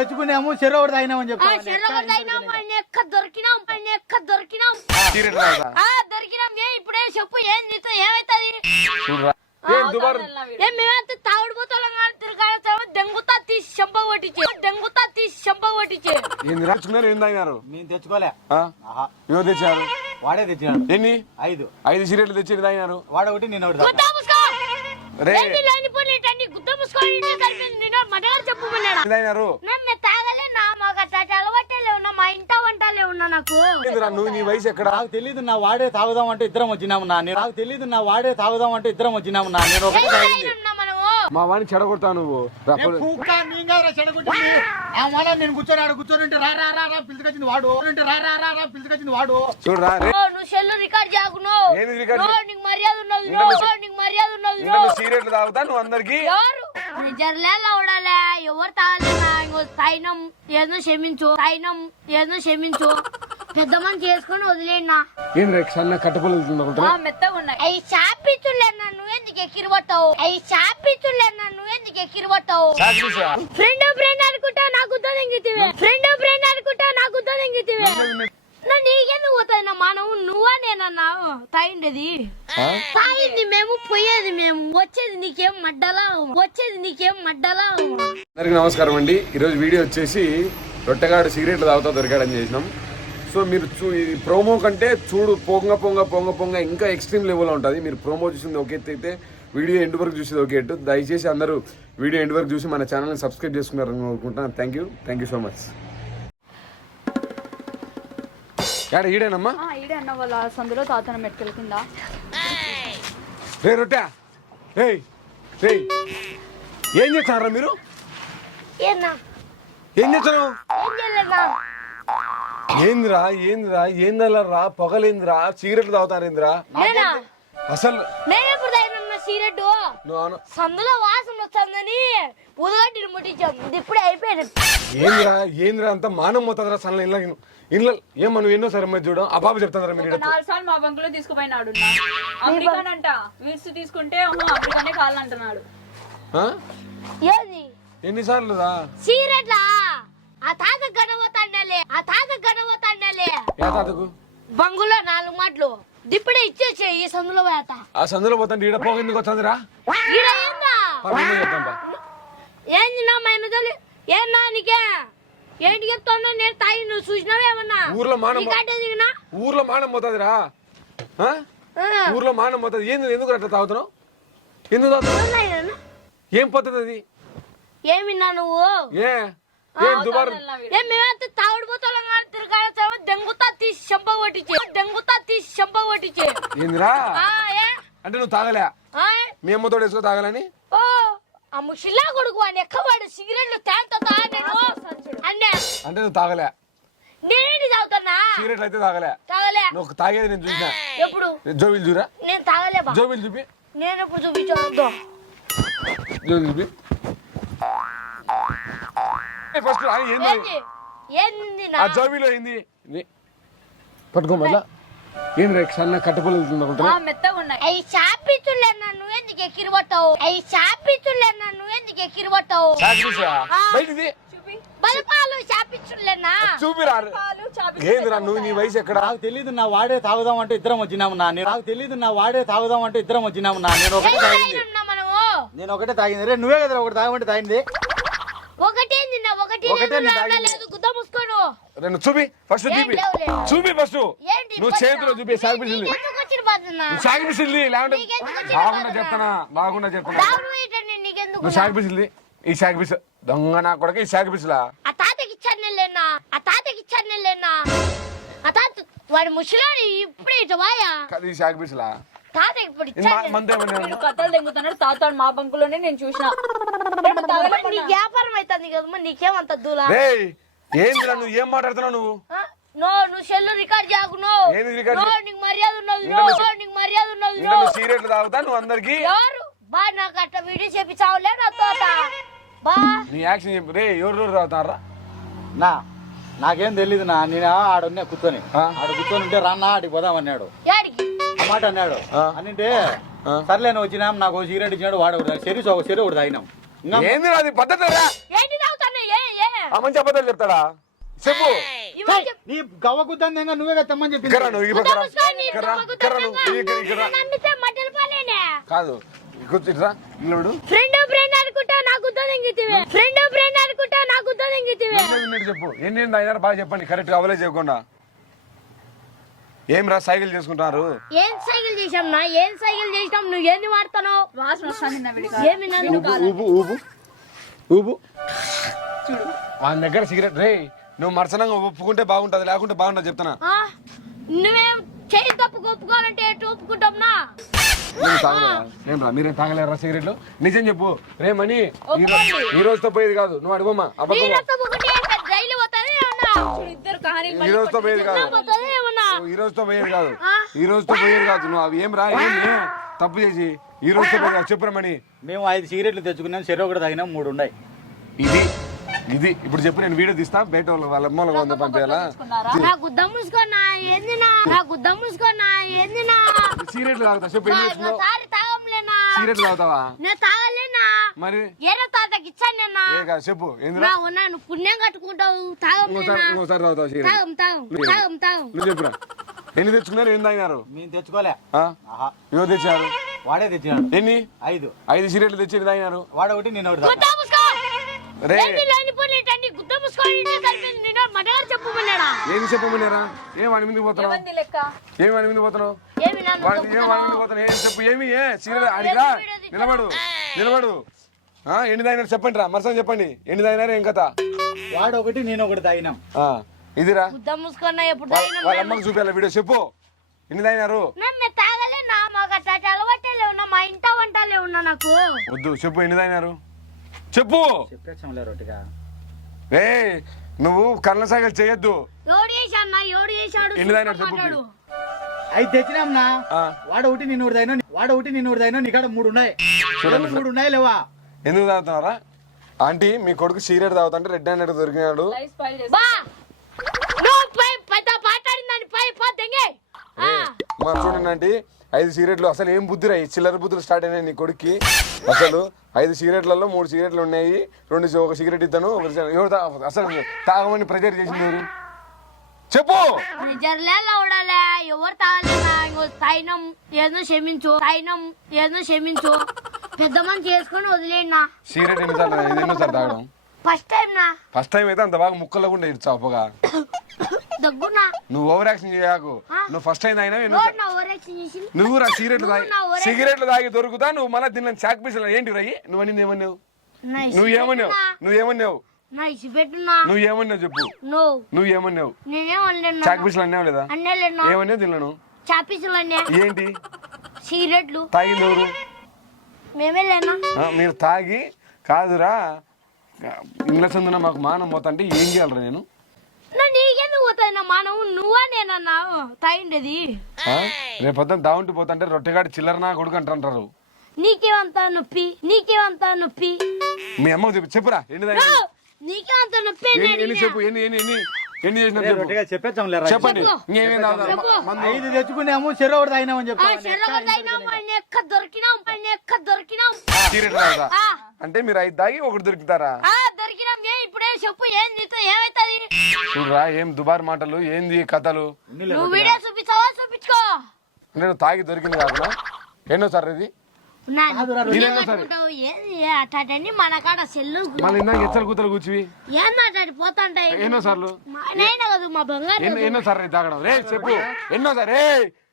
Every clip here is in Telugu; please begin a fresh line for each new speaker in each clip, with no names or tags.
తెచ్చుకున్నాము చెరువు ఒకటి తాగినామని
ఆ ఎక్క దొరికినాం ఎక్క దొరికినాం. ఆ దొరికినాం ఏ ఇప్పుడే చెప్పు ఏం నీతో ఏమైతుంది?
చూడరా ఏం దుబారు?
ఏం మేమైతే తాగుడు పోతాం కానీ తిరగాడతాము దెంగుతా తీసి చెంప కొట్టించే. దెంగుతా తీసి చెంప కొట్టించే.
ఏంది రాచుకున్నారు ఏం తాగినారు?
నేను తెచ్చుకోలే.
ఆ?
ఆహా.
ఎవరు తెచ్చారు?
వాడే తెచ్చినాడు.
ఎన్ని?
ఐదు.
ఐదు సీరియట్లు తెచ్చి తాగినారు?
వాడు ఒకటి నేను ఒకటి
గుద్ద
తాగినా.
ముసుకో
రే.
లేని లేని పోనీటండి గుద్ద ముసుకోండి కలిపి నేను మటగారు చెప్పమన్నాడా
ఏం తాగినారు?
నన్ను తాగలే నా మాకు అట్లా అలవాటే ఉన్నా మా ఇంట వంటలే ఉన్నా నాకు.
ఏందిరా నువ్వు నీ వయసు ఎక్కడ?
నాకు తెలియదు నా వాడే తాగుదాం అంటే ఇద్దరం వచ్చినాము నా నేను. నాకు తెలియదు నా వాడే తాగుదాం అంటే ఇద్దరం వచ్చినాము నా నేను. ఒకటి తాగింది.
మా వాడిని చెడగొడతావు నువ్వు.
నేను కూర్చొని ఆడ కూర్చొని రా రా రా రా పిలుచుకొచ్చింది వాడు. ఉంటే రా రా రా రా పిలుచుకొచ్చింది వాడు.
రే
నువ్వు సెల్లు రికార్డ్ చేయకును
ఏంది రికార్డ్
నో, నీకు మర్యాద ఉన్నది నీకు ఉన్నది
సీరియట్లు తాగుతా నువ్వు అందరికి?
ఎవరు? నిజర్లే లవడాలే. ఎవరు తాగలేనా సైనం ఏదో క్షమించు. సైనం ఏదో క్షమించు. పెద్ద మంది చేసుకొని వదిలేనా?
ఏం రేపు సన్న కట్టపలు
మెత్తగా ఉన్నాయి. అవి చాపిచ్చులేనా నువ్వు ఎందుకు ఎక్కిరిపట్టావు అవి చాపిచ్చులేనా నువ్వు ఎందుకు ఎక్కిరిపట్టావు ఫ్రెండ్ ఫ్రెండ్ అనుకుంటా నాకు ఉద్దదింగితివే ఫ్రెండ్ ఫ్రెండ్ అనుకుంటా నాకు ఉద్దదింగితివే నా నీకెందుకు పోతుంది నా మానవు? నువ్వా నేనన్నా? తాగిండేది తాగింది మేము పోయేది మేము. వచ్చేది నీకేం మడ్డలా? వచ్చేది నీకేం మడ్డలా?
అందరికి నమస్కారం అండి. ఈరోజు వీడియో వచ్చేసి రొట్టెగాడు సిగరెట్లు తాగుతా దొరికాడని చేసినాం. సో మీరు చూ ఈ ప్రోమో కంటే చూడు పొంగ పొంగ పొంగ పొంగ ఇంకా ఎక్స్ట్రీమ్ లెవెల్లో ఉంటుంది. మీరు ప్రోమో చూసింది ఒక ఎత్తు అయితే వీడియో ఎండ్ వరకు చూసేది ఒక ఎత్తు దయచేసి అందరూ వీడియో ఎండ్ వరకు చూసి మన ఛానల్ని సబ్స్క్రైబ్ చేసుకున్నారని అనుకుంటున్నాను thank you thank you so much యాడ ఈడేనమ్మా?
ఆ, ఈడే అన్న వాళ్ళ సందులో తాతన కింద.
రే రొట్టె. రేయ్. ఏం చేస్తారా మీరు? ఏం చేస్తాను ఏందిరా ఏందిరా ఏందలరా పొగలేందిరా సిగరెట్లు తాగుతారేందిరా?
నేనా?
అసలు
తాగినా సిగరెట్
నువ్వు అను-
సందులో వాసన వస్తుందని ఉదగడ్డిని ముట్టించాం. ఇది ఇప్పుడే అయిపోయింది.
ఏందిరా ఏందిరా అంత మానం పోతుందిరా సన్న ఇళ్ళ ఇళ్ళ ఏమో నువ్వు ఎన్నో సరే మరి చూడం ఆ బాబు చెప్తారా మీరు ఈడ?
నాలుగు సార్లు మా బంకులో తీసుకుపోయినాడు నా. అమెరికాన్ అంట తీసుకుంటే "ఆహా, అమెరికానే కావాలంటున్నాడు.
ఆ?
ఏది?
ఎన్నిసార్లు రా
సిగరెట్లా? ఆ తాత గడవతాండాలి ఆ తాత గడవతాండాలి.
ఏ తాతకు
బంగులో నాలుగు మాటలు. ఇప్పుడే ఇచ్చేసే ఈ సందులో పోయాత.
ఆ సందులో పోతాంటే ఈడ పోగ ఎందుకు వచ్చిందిరా
ఈడ ఏందా?
చెప్తాం బా.
ఏంది నా మైనదలు ఏం నా నీకే? ఏంటి చెప్తాను నేను తాగి నువ్వు చూసినావా ఏమన్నా?
ఊర్లో మానం
నీకంటే దిగినా?
ఊర్లో మానం పోతుందిరా. ఆ? ఊర్లో మానం పోతుంది. ఏంది ఎందుకు అట్లా తాగుతున్నావు? ఎందుకు తాగుతున్నావు? ఏం పోతుంది అది?
ఏమిన్నా నువ్వు?
ఏ? ఏం దుబారు?
ఏం మేమైతే తాగుడు పోతాం కానీ తిరగాడతాము దెంగుతా తీసి చెంప కొట్టించే దెంగుతా తీసి చెంప కొట్టించే
ఏందిరా? అంటే నువ్వు తాగలే?
ఆ,
మీ అమ్మతో వేసుకో తాగాలని?
ఓ ఆ ముషిలా కొడుకు అని ఎక్కవాడు? సిగరెట్లు తేంతా నేను. అన్నే.
అంటే నువ్వు తాగలే.
నేనేంటి తాగుతున్నా?
సిగరెట్లు అయితే తాగలే.
తాగలే.
నువ్వు తాగేది నేను చూసినా.
ఎప్పుడు?
జోబిల్ చూరా?
నేను తాగలే బా.
జోబిల్ చూపి.
నేను ఎప్పుడు చూపించాను
జోబిల్ చూపి. ఫస్ట్ ఏంది?
నా?
ఆ జోబిలో ఏంది? నీ- పట్టుకో మళ్ళా? ఏం రేపు సన్న
మెత్తగా ఉన్నాయి.
అవి నువ్వు ఎందుకు ఎక్కిరిపట్టావు అవి చాపిచ్చులేనా నువ్వు ఎందుకు ఎక్కిరిపట్టావు
బయటిది?
బలపాలు చాపిచ్చులేనా
చూపిరా
పాలు చాపి
ఏందిరా నువ్వు నీ వయసు ఎక్కడ?
నాకు తెలియదు నా వాడే తాగుదాం అంటే ఇద్దరం వచ్చినాము నా. నేను నాకు తెలియదు నా వాడే తాగుదాం అంటే ఇద్దరం వచ్చినాము నా. నేను ఒకటే తాగింది.
మనము?
నేను ఒకటే తాగింది. రే నువ్వే కదా ఒకటి తాగమంటే తాగింది.
ఒకటే నిన్న ఒకటి
తాగింది.
రెండు చూపి ఫస్ట్ చూపి.
లేవులే.
చూపి ఫస్ట్. నువ్వు? చేతిలో చూపి సాగిపిస్తుంది? సాగిపిస్తుంది లేకుంటే
నీకెందుకు వచ్చిన
బాగుండా? చెప్తానా బాగుండా చెప్తానా నువ్వు సాగిపిస్తుంది ఈ సాగిపిస్తా దొంగ నా కొడక ఈ
ఆ తాతకి ఇచ్చాను లేనా? ఆ తాతకి ఇచ్చాను లేనా? ఆ తాత వాడి ముసలాడు ఇప్పుడే ఇటు వాయా
ఈ సాగిపిస్తా
తాతకి ఇప్పుడు ఇచ్చాను
మంది ఏమన్నా
వీడు కథలు తెంగుతున్నాడు తాతాడు మా బంకులోనే నేను చూసిన.
నీ వ్యాపారం అవుతుంది కదమ్మా నీకేమంత దూలా?
ఏందిరా నువ్వు ఏం మాట్లాడుతున్నావు నువ్వు?
ఆ? నో నువ్వు సెల్లు రికార్డ్ చేయకు నో.
ఏంది రికార్డ్
నో
చే-
నీకు మర్యాద ఉన్నది
ఇంకా
నో
నువ్వు-
నీకు మర్యాద ఉన్నది
ఇంకా
నో.
నువ్వు సీరియట్లు తాగుతా నువ్వు అందరికి?
ఎవరు? బా నాకు అట్ట వీడియో నా తోట. బా.
నీ యాక్షన్ చెప్పు. రే ఎవరు ఎవరు తాగుతారా
నా నాకేం తెలియదు నా నేను ఆడున్నా కూర్చొని.
ఆ.
ఆడ కూర్చొని ఉంటే రాన్నా ఆడికి పోదాం అన్నాడు.
యాడికి?
మాట అన్నాడు.
ఆ.
సర్లే నువ్వు వచ్చినాం నాకు సిగరెట్ ఇచ్చినాడు వాడు ఒకటి చెరి ఒక చెరి ఒకటి తాగినాం.
ఏంది అది పద్ధతి మంచి అబద్ధాలు చెప్తాడా? చెప్పు.
చెప్పు.
నీ నువ్వే తెమ్మని
పాలేనే.
కాదు.
ఫ్రెండ్ ఫ్రెండ్ అనుకుంటా నాకు దొంగితివే ఫ్రెండ్ ఫ్రెండ్ అనుకుంటా నాకు దొంగితివే
నిన్నే విన్నట్టు చెప్పు. ఎన్ని బాగా చెప్పండి. కరెక్ట్ అవలే చేయకుండా. ఏం రా సైకిల్ చేసుకుంటారు
ఏం సైకిల్ చేసాం నా ఏం సైకిల్ చేసినాం? నువ్వు ఏంది
వాసన
ఏమి నన్ను
ఊపు ఊపు ఊపు వాళ్ళ దగ్గర సిగరెట్ రే నువ్వు మరసనంగా ఒప్పుకుంటే బాగుంటది లేకుంటే బాగుంటది చెప్తానా
ఆ? నువ్వేం చేయి తప్పు ఒప్పుకోవాలంటే ఎటు ఒప్పుకుంటాం నా
నేను తాగలేదా ఏం రా మీరేం తాగలేరా సిగరెట్లు? నిజం చెప్పు. రే మణి ఈ రోజుతో పోయేది కాదు. నువ్వు అడుగుమా
కహానీ
ఈ రోజుతో పోయేది కాదు. ఈ రోజుతో పోయేది కాదు? ఈ రోజుతో పోయేది కాదు. నువ్వు అవి ఏం రా ఏం. తప్పు చేసి. ఈ రోజుతో పోయేది కాదు. చెప్పురా మణి
మేము ఐదు సిగరెట్లు తెచ్చుకున్నాం చెరువు ఒకటి తాగినాం మూడు ఉన్నాయి.
ఇది ఇది ఇప్పుడు చెప్పు నేను వీడియో తీస్తా బయట వాళ్ళ వాళ్ళ వంద పంపేయాలా?
నాకు దమ్ముసుకున్నా ఏందినా
సిగరెట్లు తాగుతా సిగరెట్లు తాగుతావా?
నేను
మరి?
ఏరే తాతకి ఇచ్చాను నిన్న.
ఏ కాదు చెప్పు ఎందుకు
నా ఉన్నా నువ్వు పుణ్యం కట్టుకుంటావు. తాగం
ఇంకోసారి ఇంకోసారి తాగుతావు సిగరెట్
తాగం తాగం తాగం తాగం.
నువ్వు చెప్పురా. ఎన్ని తెచ్చుకున్నారు? ఎన్ని తాగినారు?
మేము తెచ్చుకోలే.
ఆ?
ఆహా.
ఎవరు తెచ్చారు
వాడే తెచ్చినాడు.
ఎన్ని?
ఐదు.
ఐదు సిగరెట్లు తెచ్చి తాగినారు?
వాడు ఒకటి నేను ఒకటి
ఏమి చెప్పమన్నారా? ఏం వాడి పోతున్నావు?
మంది లెక్క?
ఏం వాడి ముందుకు పోతున్నావు?
ఏమి
వాడి ముందుకు పోతున్నావు? ఏం చెప్పు? ఏమి? ఏ? సిగరెట్ అడిగా? నిలబడు. నిలబడు. ఆ, ఎన్ని తాగినారు చెప్పండి రా మరసని చెప్పండి. ఎన్ని తాగినారు ఏం కథ?
వాడు ఒకటి నేను ఒకటి తాగినాం.
ఆ, ఇదిరా.
ముసుకున్నా ఎప్పుడు
వాళ్ళ వాళ్ళ అమ్మకి చూపించాలి వీడియో చెప్పు. ఎన్ని తాగినారు?
నన్ను తాగలే నా మాకు అట్లా అలవాటే ఉన్నా మా ఇంట వంటలే ఉన్నా నాకు.
వద్దు చెప్పు ఎన్ని తాగినారు? చెప్పు.
చెప్పేసాంలే రొట్టిగా
ఏ నువ్వు కళ్ళ సాగలు చేయొద్దు.
ఎవడు చేశాడు నా ఎవడు చేశాడు?
ఎన్ని తాగినాడు చెప్పు
మాట్లాడు.
ఐదు తెచ్చినాం నా
ఆ.
వాడు ఒకటి నేను ఒకటి తాగినా. వాడు ఒకటి నేను ఒకటి తాగినా. నీకాడ మూడు ఉన్నాయి. మూడు ఉన్నాయి లేవా?
ఎందుకు తాగుతున్నారా? ఆంటీ మీ కొడుకు సిగరెట్ తాగుతుంటే రెడ్ హ్యాండెడ్ దొరికినాడు. మా చూడండి ఆంటీ ఐదు సిగరెట్లు అసలు ఏం బుద్ధిరా ఈ చిల్లర బుద్ధులు స్టార్ట్ అయినాయి నీ కొడుక్కి. అసలు ఐదు సిగరెట్లలో మూడు సిగరెట్లు ఉన్నాయి. రెండు ఒక సిగరెట్ ఇద్దాను అసలు తాగమని ప్రెజర్ చేసింది ఎవరు? చెప్పు!
ఎవరు తాయినం ఏదో క్షమించు ఏదో క్షమించు. పెద్ద మంది చేసుకొని వదిలేనా
సిగరెట్ ఎన్నిసార్లు ఇది తాగడం?
ఫస్ట్ టైం నా.
ఫస్ట్ టైం అయితే అంత బాగా ముక్కల్లో కూడా
దగ్గునా?
నువ్వు ఓవర్ యాక్షన్ చేయకు. నువ్వు ఫస్ట్ టైం తాగినా నువ్వు రా సిగరెట్లు తాగి సిగరెట్లు తాగి దొరుకుతా నువ్వు మళ్ళీ దీనిలో చాక్ పీసులు ఏంటి రయ్యి నువ్వు అనింది ఏమన్నావు? నువ్వు ఏమన్నావు? నువ్వు ఏమన్నావు? నువ్వు ఏమన్నావు చెప్పు.
నువ్వు
ఏమన్నావు? చాక్ పీసులు అన్నావు లేదా? ఏమన్నావు తిన్నాను?
చాపీసులు అన్నే.
ఏంటి?
సిగరెట్లు
తాగింది ఎవరు? మీరు తాగి కాదురా ఇంగ్ల చందున మాకు మానం పోతుంటే ఏం చేయాలరా నేను?
నా నీకెందుకు నువ్వా నేనన్నా తాగిండేది.
దావుంటి పోతుంటే రొట్టెగాడి చిల్లర నా కొడుకు
నీకేమంతా నొప్పి? నీకేమంతా నొప్పి?
మీ చెప్పు చెప్పురా ఎన్ని!
నీకేమంతా నొప్పి.
చెప్పు ఎన్ని ఎన్ని ఎన్ని? ఎన్ని చేసినా చెప్పు. చెప్పండి.
చెప్పు. చెప్పు.
ఐదు తెచ్చుకున్నాము చెరువు ఒకటి తాగినామని
ఆ,
అంటే మీరు ఐదు తాగి ఒకటి దొరుకుతారా?
ఆ దొరికినాం. ఏ ఇప్పుడే చెప్పు ఏం నీతో ఏమైతుంది?
చూడరా ఏం దుబారు మాటలు ఏంది కథలు?
నువ్వు వీడియో చూపించావా చూపించుకో.
నేను తాగి దొరికింది కాదునా ఎన్నో సార్ ఇది?
అట్లాంటి మన కాడ సెల్లు
మళ్ళీ ఇందాక ఎచ్చలు కూతలు కూర్చువి.
ఏం అట్లాంటి పోతుంటాయి
ఎన్నో సార్లు?
కదా మా బంగారు
ఎన్నో తాగడం? రే చెప్పు. ఎన్నో సార్ రే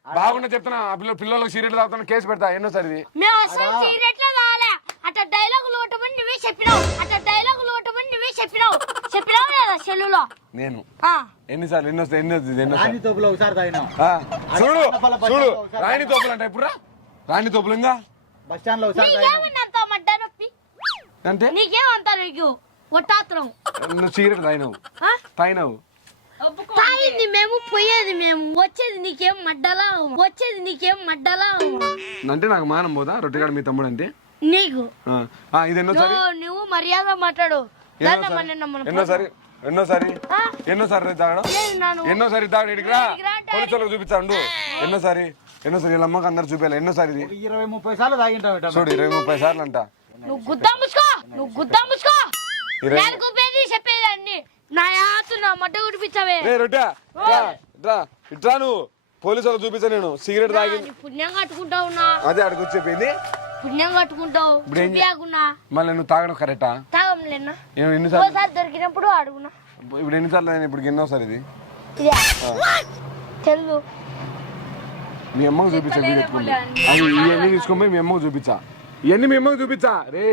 బాగుండా చెప్తున్నా. పిల్ల పిల్లలకు సీరియల్ తాగుతున్నా కేసు పెడతా. ఎన్నో సార్ ఇది?
మేము అసలు సీరియట్లే రాలే అట్లా డైలాగ్ లోటమని నువ్వే చెప్పినావు. అట్లా డైలాగ్ లోటమని నువ్వే చెప్పినావు. చెప్పినావు లేదా సెల్లులో?
నేను.
ఆ.
ఎన్నిసార్లు ఎన్నో ఎన్నో ఎన్నో
రాణి తోపులో ఒకసారి తాగినాం.
ఆ, చూడు చూడు. రాణి తోపులు అంటే ఇప్పుడు రాణి తోపులు ఇంకా
బస్ స్టాండ్లో ఒకసారి తాగినాం
నీకేమన్నంత మడ్డ నొప్పి
అంటే
నీకేమంత నీకు? ఒట్టాత్రం
నువ్వు సిగరెట్ తాగినావు? తాగినావు.
తాగింది మేము పోయేది మేము. వచ్చేది నీకేం మడ్డలా వచ్చేది నీకేం మడ్డలా
అంటే నాకు మానం పోదా? రొట్టెగాడు మీ తమ్ముడు అంటే?
నీకు.
ఇది ఎన్నోసారి
నువ్వు మర్యాద మాట్లాడు.
ఎన్నోసారి ఎన్నోసారి? ఎన్నోసారి తాగడం? ఎన్నోసారి తాగడం ఇడికి రా.
అంటే
పోలీసులకు చూపించాడు ఎన్నోసారి ఎన్నోసారి వీళ్ళ అమ్మకి అందరు చూపించాలి ఎన్నోసారి ఇది?
ఇరవై ముప్పై సార్లు తాగింటాం ఇట్ట.
చూడు ఇరవై ముప్పై సార్లు అంట.
నువ్వు గుద్దా ముసుకో నువ్వు గుద్దా ముసుకో
ఇరవై
నెలకు పేరు చెప్పేది అన్ని నా యాతు నా మడ్డ కుడిపించవే
రే రొట్టె రా, రా ఇట్రా నువ్వు. పోలీసు చూపించా నేను. సిగరెట్ తాగి
పుణ్యం
అదే వచ్చి చెప్పింది.
పుణ్యం కట్టుకుంటావు.
మళ్ళీ నువ్వు తాగడం కరెక్టా?
తాగంలేనా
ఎన్నిసార్లు?
దొరికినప్పుడు అడుగునా.
ఇప్పుడు ఎన్నిసార్లు ఇప్పుడు ఎన్నోసారి ఇదే?
తెలుగు
మీ అమ్మకు చూపించా వీడియో ఇవన్నీ తీసుకొని పోయి మీ అమ్మకు చూపించా. ఇవన్నీ మీ అమ్మకు చూపించా? రే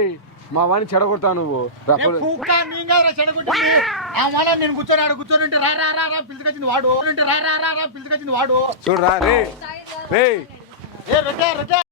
మా వాడిని చెడగొడతా నువ్వు. రా,
ఏ
పోలీ-
కుక్క నీంగా చెడగొట్టింది. ఆ నేను కూర్చొని ఆడ కూర్చొని ఉంటే రా రా రా రా పిలుచుకొచ్చింది వాడు. ఉంటే రా రా రా రా పిలుచుకొచ్చింది వాడు.
చూడరా రే రే
ఏ